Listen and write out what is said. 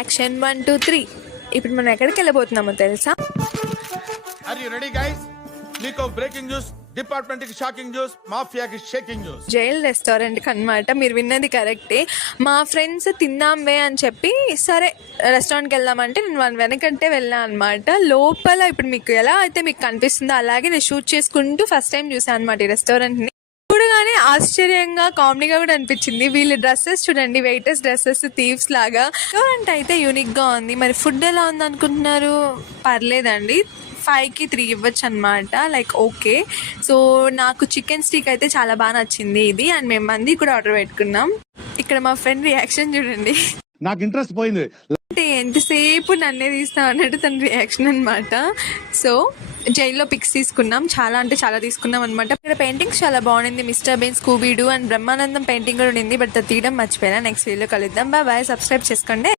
Action 1 2 3. ఇప్పుడు మనం ఎక్కడికి వెళ్ళబోతున్నామో తెలుసా? Are you ready guys? మీకు బ్రేకింగ్ న్యూస్, డిపార్ట్మెంట్ కి షాకింగ్ న్యూస్, మాఫియాకి షేకింగ్ న్యూస్. జైల్ రెస్టారెంట్ అన్నమాట. మీరు విన్నది కరెక్టే. మా ఫ్రెండ్స్ తిందాంవే అని చెప్పి సరే రెస్టారెంట్కి వెళ్దామంటే నేను వాళ్ళ వెనకంటే వెళ్ళాను అనమాట. లోపల ఇప్పుడు మీకు ఎలా అయితే మీకు కనిపిస్తుందో అలాగే నేను షూట్ చేసుకుంటూ ఫస్ట్ టైం చూసాను అనమాట ఈ రెస్టారెంట్ని. చూడగానే ఆశ్చర్యంగా కామెడీగా కూడా అనిపించింది. వీళ్ళ డ్రెస్సెస్ చూడండి, వెయిటర్స్ డ్రెస్సెస్ థీవ్స్ లాగా. రెస్టారెంట్ అయితే యూనిక్గా ఉంది. మరి ఫుడ్ ఎలా ఉంది అనుకుంటున్నారు? పర్లేదండి, 5కి 3 ఇవ్వచ్చు అనమాట. Like okay. సో నాకు చికెన్ స్టిక్ అయితే చాలా బాగా నచ్చింది ఇది. అండ్ మేము మంది కూడా ఆర్డర్ పెట్టుకున్నాం. ఇక్కడ మా ఫ్రెండ్ రియాక్షన్ చూడండి. నాకు ఇంట్రెస్ట్ పోయింది. అంటే ఎంతసేపు నన్నే తీస్తాం అన్నట్టు తన రియాక్షన్ అనమాట. సో జైల్లో పిక్స్ తీసుకున్నాం, చాలా అంటే చాలా తీసుకున్నాం అనమాట. ఇక్కడ పెయింటింగ్స్ చాలా బాగుంది. Mister Bean, Scooby Doo and Brahmanandam painting కూడా ఉంది. బట్ తీయడం మర్చిపోయినా. నెక్స్ట్ వీడియోలో కలుద్దాం. బాయ్. సబ్స్క్రైబ్ చేసుకోండి.